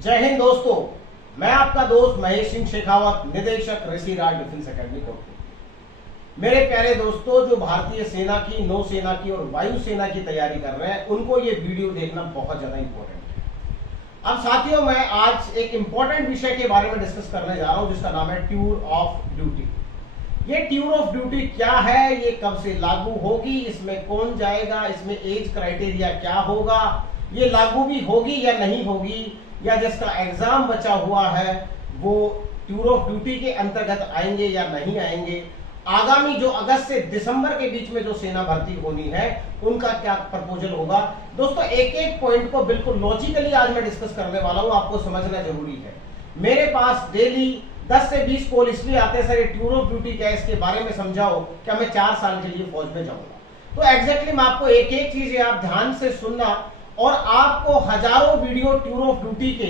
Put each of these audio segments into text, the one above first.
जय हिंद दोस्तों, मैं आपका दोस्त महेश सिंह शेखावत, निदेशक ऋषि राज डिफेंस एकेडमी कोटपुर। मेरे प्यारे दोस्तों, जो भारतीय सेना की, नौसेना की और वायुसेना की तैयारी कर रहे हैं, उनको ये वीडियो देखना बहुत ज्यादा इंपॉर्टेंट है। अब साथियों, मैं आज एक इंपॉर्टेंट विषय के बारे में डिस्कस करने जा रहा हूं, जिसका नाम है टूर ऑफ ड्यूटी। ये टूर ऑफ ड्यूटी क्या है, ये कब से लागू होगी, इसमें कौन जाएगा, इसमें एज क्राइटेरिया क्या होगा, ये लागू भी होगी या नहीं होगी, या जिसका एग्जाम बचा हुआ है वो टूर ऑफ ड्यूटी के अंतर्गत आएंगे या नहीं आएंगे, आगामी जो अगस्त से दिसंबर के बीच में जो सेना भर्ती होनी है उनका क्या प्रपोजल होगा। दोस्तों, एक एक पॉइंट को बिल्कुल लॉजिकली आज मैं डिस्कस करने वाला हूं, आपको समझना जरूरी है। मेरे पास डेली 10 से 20 कॉल इसलिए आते हैं, सर ये टूर ऑफ ड्यूटी क्या है, इसके बारे में समझाओ, क्या मैं 4 साल के लिए फौज में जाऊंगा। तो एग्जैक्टली मैं आपको एक एक चीज आप ध्यान से सुनना, और आपको हजारों वीडियो टूर ऑफ ड्यूटी के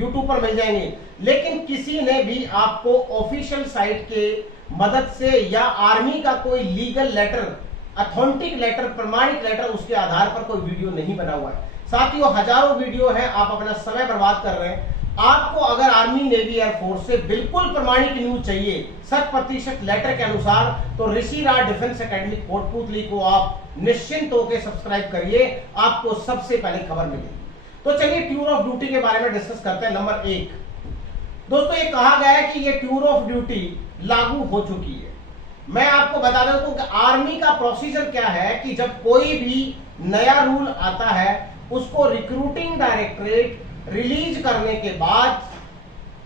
यूट्यूब पर मिल जाएंगे, लेकिन किसी ने भी आपको ऑफिशियल साइट के मदद से या आर्मी का कोई लीगल लेटर, अथेंटिक लेटर, प्रमाणित लेटर, उसके आधार पर कोई वीडियो नहीं बना हुआ है। साथियों, हजारों वीडियो है, आप अपना समय बर्बाद कर रहे हैं। आपको अगर आर्मी, नेवी, एयरफोर्स से बिल्कुल प्रमाणित न्यूज चाहिए 100% लेटर के अनुसार, तो ऋषि राज डिफेंस एकेडमी कोटपुतली को आप निश्चिंत होकर सब्सक्राइब करिए, आपको सबसे पहले खबर मिलेगी। तो चलिए टूर ऑफ ड्यूटी के बारे में डिस्कस करते हैं। नंबर 1, दोस्तों, ये कहा गया है कि ये टूर ऑफ ड्यूटी लागू हो चुकी है। मैं आपको बता देता हूं कि आर्मी का प्रोसीजर क्या है कि जब कोई भी नया रूल आता है, उसको रिक्रूटिंग डायरेक्टरेट रिलीज करने के बाद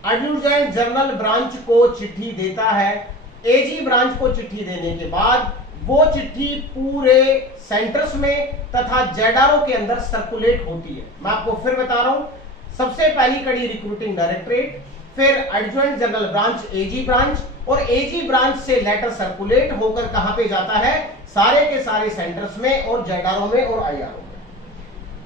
एडजुटेंट जनरल ब्रांच को चिट्ठी देता है। एजी ब्रांच को चिट्ठी देने के बाद वो चिट्ठी पूरे सेंटर्स में तथा जेडआरओ के अंदर सर्कुलेट होती है। मैं आपको फिर बता रहा हूं, सबसे पहली कड़ी रिक्रूटिंग डायरेक्टरेट, फिर एडजुटेंट जनरल ब्रांच, एजी ब्रांच, और एजी ब्रांच से लेटर सर्कुलेट होकर कहां पे जाता है, सारे के सारे सेंटर्स में और जेडआरओ में और आईआरओ में।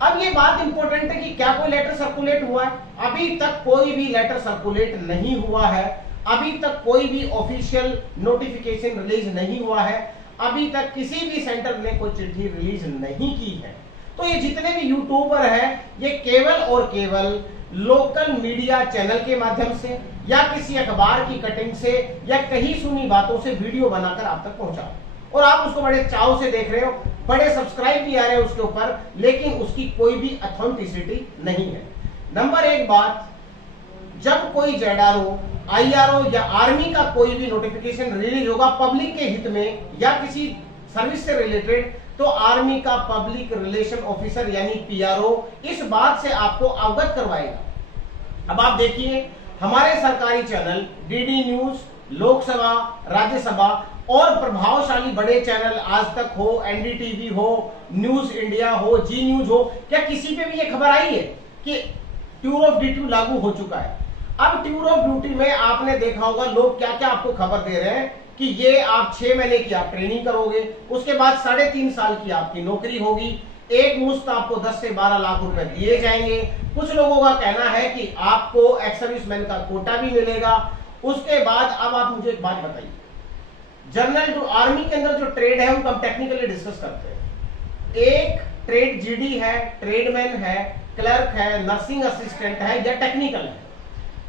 अब ये बात इंपॉर्टेंट है कि क्या कोई लेटर सर्कुलेट हुआ है? अभी तक कोई भी लेटर सर्कुलेट नहीं हुआ है, अभी तक कोई भी ऑफिशियल नोटिफिकेशन रिलीज नहीं हुआ है, अभी तक किसी भी सेंटर ने कोई चिट्ठी रिलीज नहीं की है। तो ये जितने भी यूट्यूबर हैं, ये केवल और केवल लोकल मीडिया चैनल के माध्यम से या किसी अखबार की कटिंग से या कहीं सुनी बातों से वीडियो बनाकर आप तक पहुंचा, और आप उसको बड़े चाव से देख रहे हो, बड़े सब्सक्राइब भी आ रहे हैं उसके ऊपर, लेकिन उसकी कोई भी अथेंटिसिटी नहीं है। नंबर 1 बात, जब कोई जेडआरओ, आईआरओ या आर्मी का कोई भी नोटिफिकेशन रिलीज होगा पब्लिक के हित में या किसी सर्विस से रिलेटेड, तो आर्मी का पब्लिक रिलेशन ऑफिसर यानी पीआरओ इस बात से आपको अवगत करवाएगा। अब आप देखिए, हमारे सरकारी channel DD news, Lok Sabha, Rajya Sabha और प्रभावशाली बड़े चैनल आज तक हो, एनडीटीवी हो, न्यूज इंडिया हो, जी न्यूज हो, क्या किसी पे भी ये खबर आई है कि टूर ऑफ ड्यूटी लागू हो चुका है? अब टूर ऑफ ड्यूटी में आपने देखा होगा लोग क्या क्या आपको खबर दे रहे हैं कि ये आप 6 महीने की आप ट्रेनिंग करोगे, उसके बाद 3.5 साल की आपकी नौकरी होगी, एक मुश्त आपको 10 से 12 लाख रुपए दिए जाएंगे। कुछ लोगों का कहना है कि आपको एक्स सर्विसमैन का कोटा भी मिलेगा। उसके बाद अब आप मुझे एक बात बताइए, जनरल जो आर्मी के अंदर जो ट्रेड है उनको हम टेक्निकली डिस्कस करते हैं। एक ट्रेड जीडी है, ट्रेडमैन है, क्लर्क है, नर्सिंग असिस्टेंट है या टेक्निकल है।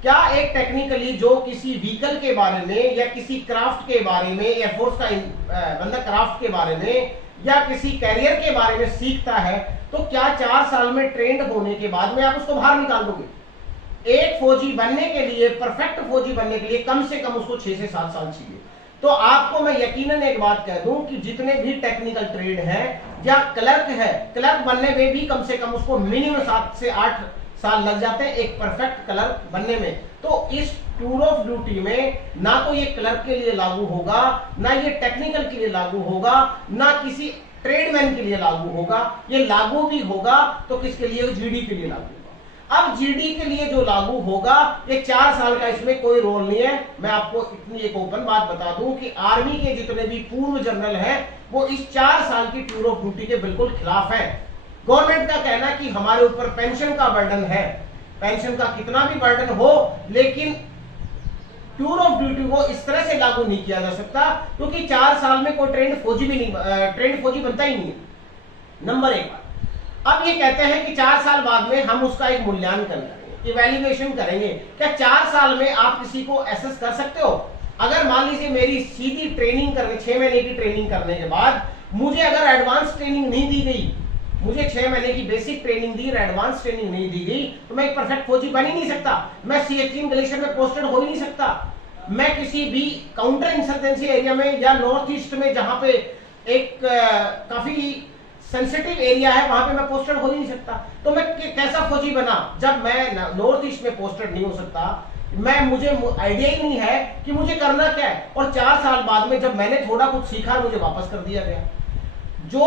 क्या एक टेक्निकली जो किसी व्हीकल के बारे में या किसी क्राफ्ट के बारे में, एयरफोर्स का बंदा क्राफ्ट के बारे में या किसी कैरियर के बारे में सीखता है, तो क्या 4 साल में ट्रेंड होने के बाद में आप उसको बाहर निकाल दोगे? एक फौजी बनने के लिए, परफेक्ट फौजी बनने के लिए कम से कम उसको 6 से 7 साल चाहिए। तो आपको मैं यकीनन एक बात कह दूं कि जितने भी टेक्निकल ट्रेड है या क्लर्क है, क्लर्क बनने में भी कम से कम उसको मिनिमम 7 से 8 साल लग जाते हैं एक परफेक्ट क्लर्क बनने में। तो इस टूर ऑफ ड्यूटी में ना तो ये क्लर्क के लिए लागू होगा, ना ये टेक्निकल के लिए लागू होगा, ना किसी ट्रेडमैन के लिए लागू होगा। ये लागू भी होगा तो किसके लिए? जीडी के लिए लागू होगा। अब जीडी के लिए जो लागू होगा, ये 4 साल का, इसमें कोई रोल नहीं है। मैं आपको इतनी एक ओपन बात बता दूं कि आर्मी के जितने भी पूर्व जनरल हैं वो इस 4 साल की टूर ऑफ ड्यूटी के बिल्कुल खिलाफ है। गवर्नमेंट का कहना है कि हमारे ऊपर पेंशन का बर्डन है, पेंशन का कितना भी बर्डन हो, लेकिन टूर ऑफ ड्यूटी को इस तरह से लागू नहीं किया जा सकता, क्योंकि 4 साल में कोई ट्रेंड फौजी बनता ही नहीं है। नंबर 1 बात, अब ये कहते हैं कि 4 साल बाद में हम उसका एक मूल्यांकन करेंगे। इवैल्यूएशन करेंगे। क्या 4 साल में आप किसी को असेस कर सकते हो? अगर मान लीजिए मेरी सीधी ट्रेनिंग करने 6 महीने की ट्रेनिंग करने के बाद मुझे अगर एडवांस ट्रेनिंग नहीं दी गई, मुझे 6 महीने की बेसिक ट्रेनिंग दी और एडवांस ट्रेनिंग नहीं दी गई, तो मैं एक परफेक्ट फौजी बन ही नहीं सकता। मैं सियाचिन ग्लेशियर में पोस्टेड हो ही नहीं सकता। मैं किसी भी काउंटर इंसर्जेंसी एरिया में या नॉर्थ ईस्ट में जहां पे एक काफी सेंसिटिव एरिया है वहां पे मैं पोस्टेड हो ही नहीं सकता। तो मैं कैसा फौजी बना जब मैं नॉर्थ ईस्ट में पोस्टेड नहीं हो सकता? मुझे आइडिया ही नहीं है कि मुझे करना क्या है। और 4 साल बाद में जब मैंने थोड़ा कुछ सीखा मुझे वापस कर दिया गया। जो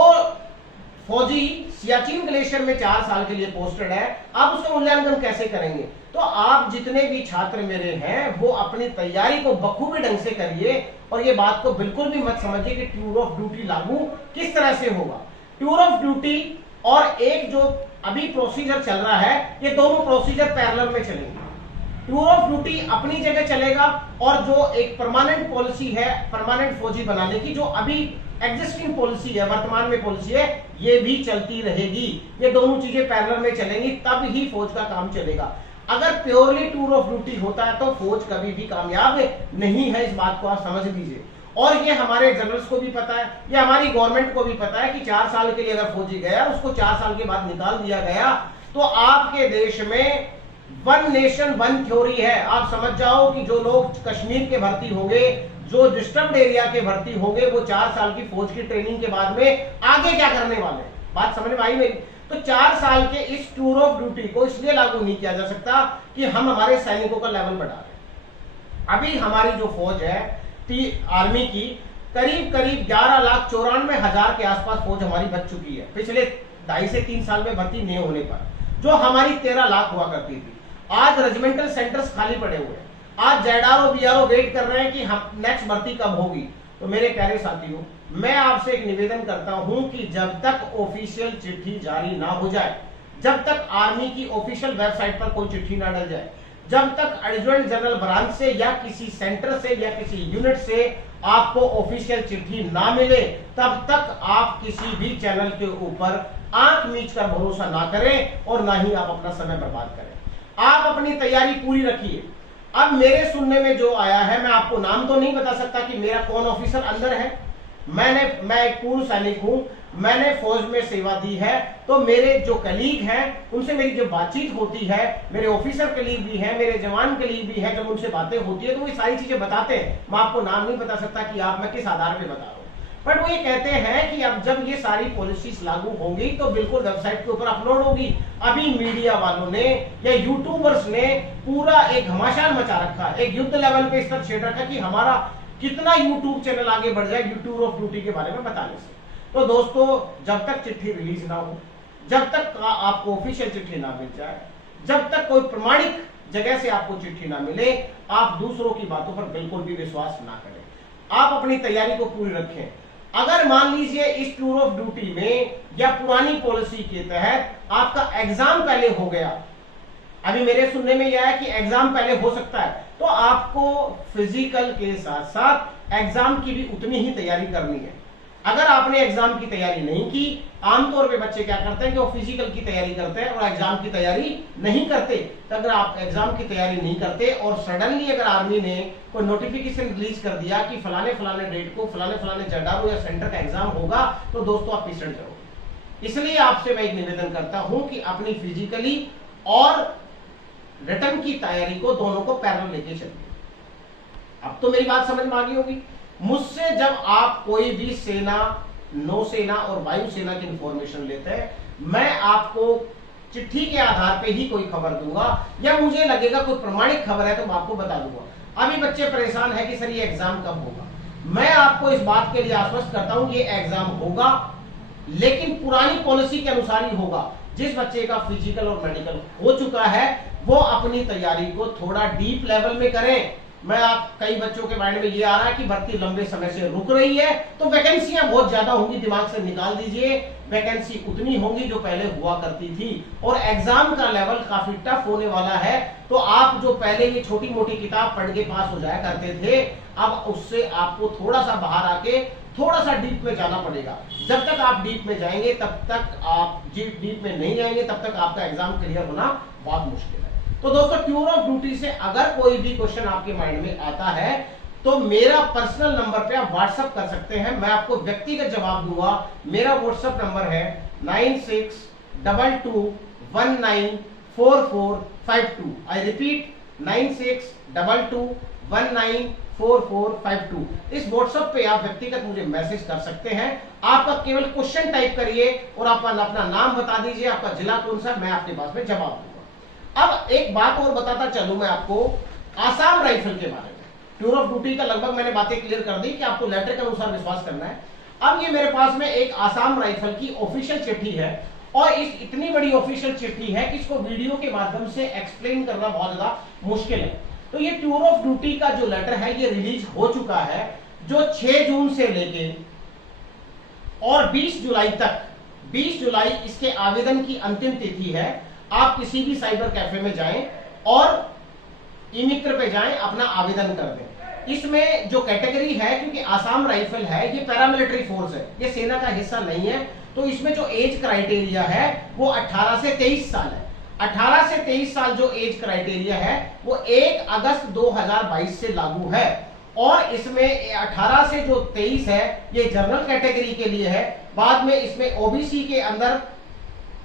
फौजी सियाचिन ग्लेशियर में 4 साल के लिए पोस्टेड है, आप उसका मूल्यांकन कैसे करेंगे? तो आप जितने भी छात्र मेरे हैं वो अपनी तैयारी को बखूबी ढंग से करिए और ये बात को बिल्कुल भी मत समझिए कि टूर ऑफ ड्यूटी लागू किस तरह से होगा। टूर ऑफ ड्यूटी और एक जो अभी प्रोसीजर चल रहा है, ये दोनों प्रोसीजर पैरेलल में चलेंगे। टूर ऑफ ड्यूटी अपनी जगह चलेगा और जो एक परमानेंट पॉलिसी है परमानेंट फौजी बनाने की, जो अभी एग्जिस्टिंग पॉलिसी है, वर्तमान में पॉलिसी है, ये भी चलती रहेगी। ये दोनों चीजें पैरेलल में चलेंगी, तब ही फौज का काम चलेगा। अगर प्योरली टूर ऑफ ड्यूटी होता है तो फौज कभी भी कामयाब नहीं है, इस बात को आप समझ लीजिए। और ये हमारे जनरल्स को भी पता है, ये हमारी गवर्नमेंट को भी पता है कि 4 साल के लिए अगर फौजी गया, उसको 4 साल के बाद निकाल दिया गया, तो आपके देश में वन नेशन वन थ्योरी है। आप समझ जाओ कि जो लोग कश्मीर के भर्ती होंगे, जो डिस्टर्ब्ड एरिया के भर्ती होंगे, वो 4 साल की फौज की ट्रेनिंग के बाद में आगे क्या करने वाले हैं। बात समझ में आई मेरी? तो 4 साल के इस टूर ऑफ ड्यूटी को इसलिए लागू नहीं किया जा सकता कि हम हमारे सैनिकों का लेवल बढ़ा रहे। अभी हमारी जो फौज है आर्मी की, करीब 11,94,000 के आसपास फौज हमारी बच चुकी है पिछले 2.5 से 3 साल में भर्ती नहीं होने पर, जो हमारी 13 लाख हुआ करती थी। आज रेजिमेंटल सेंटर्स खाली पड़े हुए हैं। आज जेडारो बीआरओ वेट कर रहे हैं कि हम नेक्स्ट भर्ती कब होगी। तो मेरे प्यारे साथियों, मैं आपसे एक निवेदन करता हूं कि जब तक ऑफिशियल चिट्ठी जारी ना हो जाए, जब तक आर्मी की ऑफिशियल वेबसाइट पर कोई चिट्ठी ना डल जाए, जब तक एडजुटेंट जनरल ब्रांच से या किसी सेंटर से या किसी यूनिट से आपको ऑफिशियल चिट्ठी ना मिले, तब तक आप किसी भी चैनल के ऊपर आंख मीच कर भरोसा ना करें और ना ही आप अपना समय बर्बाद करें। आप अपनी तैयारी पूरी रखिए। अब मेरे सुनने में जो आया है, मैं आपको नाम तो नहीं बता सकता कि मेरा कौन ऑफिसर अंदर है। मैं एक पूर्व सैनिक हूं, मैंने फौज में सेवा दी है, तो मेरे जो कलीग हैं उनसे मेरी जो बातचीत होती है, मेरे ऑफिसर कलीग भी हैं, मेरे जवान कलीग भी हैं, जब उनसे बातें होती है तो वो सारी चीजें बताते हैं। मैं आपको नाम नहीं बता सकता कि आप मैं किस आधार पे बता रहा हूं, बट वो ये कहते हैं कि अब जब ये सारी पॉलिसीज लागू होंगी तो बिल्कुल वेबसाइट के ऊपर अपलोड होगी। अभी मीडिया वालों ने या यूट्यूबर्स ने पूरा एक घमासान मचा रखा है, एक युद्ध लेवल पे इस तरह छेड़ रखा कि हमारा कितना यूट्यूब चैनल आगे बढ़ जाए यूट्यूब ऑफ ड्यूटी के बारे में बताने से। तो दोस्तों, जब तक चिट्ठी रिलीज ना हो, जब तक आपको ऑफिशियल चिट्ठी ना मिल जाए, जब तक कोई प्रमाणिक जगह से आपको चिट्ठी ना मिले, आप दूसरों की बातों पर बिल्कुल भी विश्वास ना करें। आप अपनी तैयारी को पूरी रखें। अगर मान लीजिए इस टूर ऑफ ड्यूटी में या पुरानी पॉलिसी के तहत आपका एग्जाम पहले हो गया, अभी मेरे सुनने में यह है कि एग्जाम पहले हो सकता है, तो आपको फिजिकल के साथ साथ एग्जाम की भी उतनी ही तैयारी करनी है। अगर आपने एग्जाम की तैयारी नहीं की, आमतौर पे बच्चे क्या करते हैं कि वो फिजिकल की तैयारी करते हैं और एग्जाम की तैयारी नहीं करते। तो अगर आप एग्जाम की तैयारी नहीं करते और सडनली अगर आर्मी ने कोई नोटिफिकेशन रिलीज कर दिया कि फलाने फलाने डेट को फलाने जडारो या सेंटर का एग्जाम होगा, तो दोस्तों आप पिछड़ जाओगे। इसलिए आपसे मैं एक निवेदन करता हूं कि अपनी फिजिकली और रिटर्न की तैयारी को दोनों को पैरेलल लेके चलिए। अब तो मेरी बात समझ में आ गई होगी। मुझसे जब आप कोई भी सेना, नौसेना और वायुसेना की इंफॉर्मेशन लेते हैं, मैं आपको चिट्ठी के आधार पे ही कोई खबर दूंगा या मुझे लगेगा कोई प्रमाणिक खबर है तो मैं आपको बता दूंगा। अभी बच्चे परेशान है कि सर ये एग्जाम कब होगा। मैं आपको इस बात के लिए आश्वस्त करता हूं ये एग्जाम होगा, लेकिन पुरानी पॉलिसी के अनुसार ही होगा। जिस बच्चे का फिजिकल और मेडिकल हो चुका है वो अपनी तैयारी को थोड़ा डीप लेवल में करें। मैं आप कई बच्चों के माइंड में ये आ रहा है कि भर्ती लंबे समय से रुक रही है तो वैकेंसियां बहुत ज्यादा होंगी, दिमाग से निकाल दीजिए। वैकेंसी उतनी होंगी जो पहले हुआ करती थी और एग्जाम का लेवल काफी टफ होने वाला है। तो आप जो पहले ये छोटी मोटी किताब पढ़ के पास हो जाया करते थे, अब उससे आपको थोड़ा सा बाहर आके थोड़ा सा डीप में जाना पड़ेगा। जब तक आप डीप में जाएंगे, तब तक आप डीप में नहीं जाएंगे, तब तक आपका एग्जाम क्लियर होना बहुत मुश्किल है। तो दोस्तों टूर ऑफ ड्यूटी से अगर कोई भी क्वेश्चन आपके माइंड में आता है तो मेरा पर्सनल नंबर पे आप व्हाट्सएप कर सकते हैं, मैं आपको व्यक्तिगत जवाब दूंगा। मेरा व्हाट्सएप नंबर है 9622194452। I repeat 9622194452। इस व्हाट्सएप पे आप व्यक्तिगत मुझे मैसेज कर सकते हैं। आपका केवल क्वेश्चन टाइप करिए और आप अपना नाम बता दीजिए, आपका जिला कौन सा, मैं आपके पास में जवाब दूंगा। अब एक बात और बताता चलूं मैं आपको आसाम राइफल के बारे में। टूर ऑफ ड्यूटी का लगभग मैंने बातें क्लियर कर दी कि आपको लेटर के अनुसार विश्वास करना है। अब ये मेरे पास में एक आसाम राइफल की ऑफिशियल चिट्ठी है और इस इतनी बड़ी ऑफिशियल चिट्ठी है कि इसको वीडियो के माध्यम से एक्सप्लेन करना बहुत ज्यादा मुश्किल है। तो ये टूर ऑफ ड्यूटी का जो लेटर है ये रिलीज हो चुका है, जो 6 जून से लेके और 20 जुलाई तक। 20 जुलाई इसके आवेदन की अंतिम तिथि है। आप किसी भी साइबर कैफे में जाएं और ई-मित्र पे जाएं, अपना आवेदन कर दें। इसमें जो कैटेगरी है, क्योंकि आसाम राइफल है ये पैरामिलिट्री फोर्स है, ये सेना का हिस्सा नहीं है, तो इसमें जो एज क्राइटेरिया है वो 18 से 23 साल है। 18 से 23 साल जो एज क्राइटेरिया है वो 1 अगस्त 2022 से लागू है। और इसमें 18 से जो 23 है ये जनरल कैटेगरी के लिए है। बाद में इसमें ओबीसी के अंदर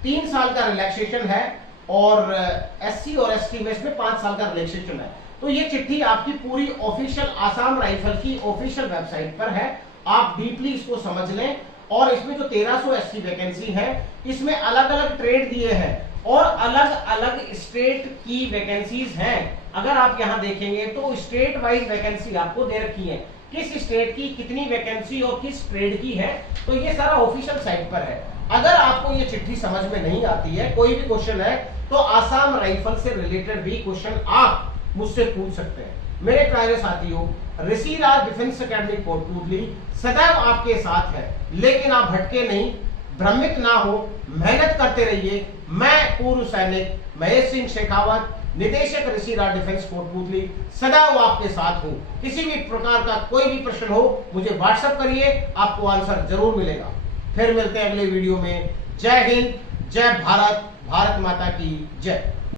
3 साल का रिलैक्सेशन है और एससी और एसटी में इसमें 5 साल का रिलैक्सेशन है। तो ये चिट्ठी आपकी पूरी ऑफिशियल आसाम राइफल की ऑफिशियल वेबसाइट पर है, आप डीपली इसको समझ लें। और इसमें जो 1380 वैकेंसी है इसमें अलग अलग ट्रेड दिए हैं और अलग अलग स्टेट की वैकेंसीज हैं। अगर आप यहां देखेंगे तो स्टेट वाइज वैकेंसी आपको दे रखी है, किस स्टेट की कितनी वैकेंसी और किस ट्रेड की है, तो ये सारा ऑफिशियल साइट पर है। अगर आपको ये चिट्ठी समझ में नहीं आती है, कोई भी क्वेश्चन है, तो आसाम राइफल से रिलेटेड भी क्वेश्चन आप मुझसे पूछ सकते हैं। मेरे प्यारे साथियों, ऋषि राज डिफेंस एकेडमी कोटपूतली सदैव आपके साथ है, लेकिन आप भटके नहीं, भ्रमित ना हो, मेहनत करते रहिए। मैं पूर्व सैनिक महेश सिंह शेखावत, निदेशक ऋषि राज डिफेंस कोटपूतली, सदैव आपके साथ हूं। किसी भी प्रकार का कोई भी प्रश्न हो मुझे व्हाट्सएप करिए, आपको आंसर जरूर मिलेगा। फिर मिलते हैं अगले वीडियो में। जय हिंद, जय भारत, भारत माता की जय।